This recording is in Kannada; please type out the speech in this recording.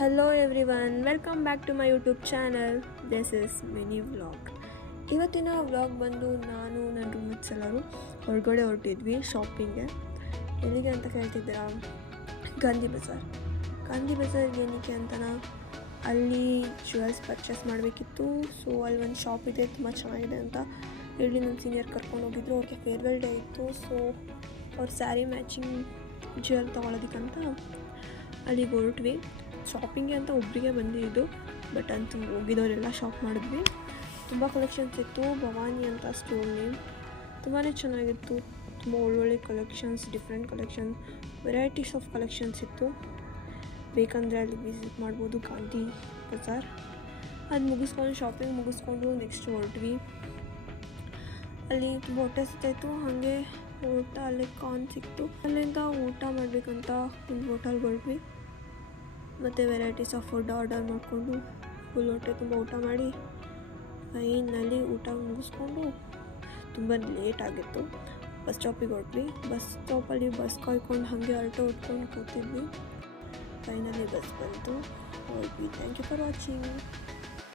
Hello everyone, welcome back to my YouTube channel. This is mini vlog. ಇವತ್ತಿನ ವ್ಲಾಗ್ ಬಂದು ನಾನು ನನ್ನ ರೂಮ್ಮೇಟ್ಸ್ ಎಲ್ಲರೂ ಹೊರಗಡೆ ಹೊರಟಿದ್ವಿ ಶಾಪಿಂಗ್ಗೆ. ಎಲ್ಲಿಗೆ ಅಂತ ಕೇಳ್ತಿದ್ದೀರಾ? ಗಾಂಧಿ ಬಜಾರ್ ಏನಕ್ಕೆ ಅಂತನಾ, ಅಲ್ಲಿ ಜ್ಯುವೆಲ್ಸ್ ಪರ್ಚೇಸ್ ಮಾಡಬೇಕಿತ್ತು. ಸೊ ಅಲ್ಲಿ ಒಂದು ಶಾಪ್ ಇದೆ, ತುಂಬ ಚೆನ್ನಾಗಿದೆ ಅಂತ ಹೇಳಿ ನನ್ನ ಸೀನಿಯರ್ ಕರ್ಕೊಂಡು ಹೋಗಿದ್ರು. ಅವ್ರಿಗೆ ಫೇರ್ವೆಲ್ ಡೇ ಇತ್ತು. ಸೊ ಅವ್ರ ಸ್ಯಾರಿ ಮ್ಯಾಚಿಂಗ್ ಜ್ಯುವೆಲ್ ತೊಗೊಳೋದಕ್ಕಂತ ಅಲ್ಲಿಗೆ ಹೊರಟ್ವಿ. ಶಾಪಿಂಗ್ಗೆ ಅಂತ ಒಬ್ಬರಿಗೆ ಬಂದಿದ್ದು, ಬಟ್ ಅಂತೂ ಹೋಗಿದ್ದವರೆಲ್ಲ ಶಾಪ್ ಮಾಡಿದ್ವಿ. ತುಂಬ ಕಲೆಕ್ಷನ್ಸ್ ಇತ್ತು. ಭವಾನಿ ಅಂತ ಸ್ಟೋರ್ ನೇಮ್, ತುಂಬಾ ಚೆನ್ನಾಗಿತ್ತು. ತುಂಬ ಒಳ್ಳೊಳ್ಳೆ collections, different collection, varieties of collections ಇತ್ತು. ಬೇಕಂದರೆ ಅಲ್ಲಿ ವಿಸಿಟ್ ಮಾಡ್ಬೋದು, ಗಾಂಧಿ ಬಜಾರ್. ಅದು ಮುಗಿಸ್ಕೊಂಡು ಶಾಪಿಂಗ್ ಮುಗಿಸ್ಕೊಂಡು ನೆಕ್ಸ್ಟ್ ಹೊರಟ್ವಿ. ಅಲ್ಲಿ ತುಂಬ ಹೊಟ್ಟೆ ಸಿಗ್ತಾಯಿತ್ತು. ಹಾಗೆ ಊಟ ಅಲ್ಲಿ ಕಾರ್ನ್ ಸಿಕ್ತು. ಅಲ್ಲಿಂದ ಊಟ ಮಾಡಬೇಕಂತ ಒಂದು ಹೋಟೆಲ್ಗೆ ಹೊರಟ್ವಿ. ಮತ್ತು ವೆರೈಟೀಸ್ ಆಫ್ ಫುಡ್ ಆರ್ಡರ್ ಮಾಡಿಕೊಂಡು ಫುಲ್ ಹೊಟ್ಟೆ ತುಂಬ ಊಟ ಮಾಡಿ ಫೈನಲ್ಲಿ ಊಟ ಮುಗಿಸ್ಕೊಂಡು ತುಂಬ ಲೇಟ್ ಆಗಿತ್ತು. ಬಸ್ ಸ್ಟಾಪಿಗೆ ಹೊರಟ್ವಿ. ಬಸ್ ಸ್ಟಾಪಲ್ಲಿ ಬಸ್ ಕಾಯ್ಕೊಂಡು ಹಾಗೆ ಆಲ್ಟೋ ಉಟ್ಕೊಂಡು ಕೂತಿದ್ವಿ. ಫೈನಲಿ ಬಸ್ ಬಂತು, ಹೊರಟ್ವಿ. Thank you for watching.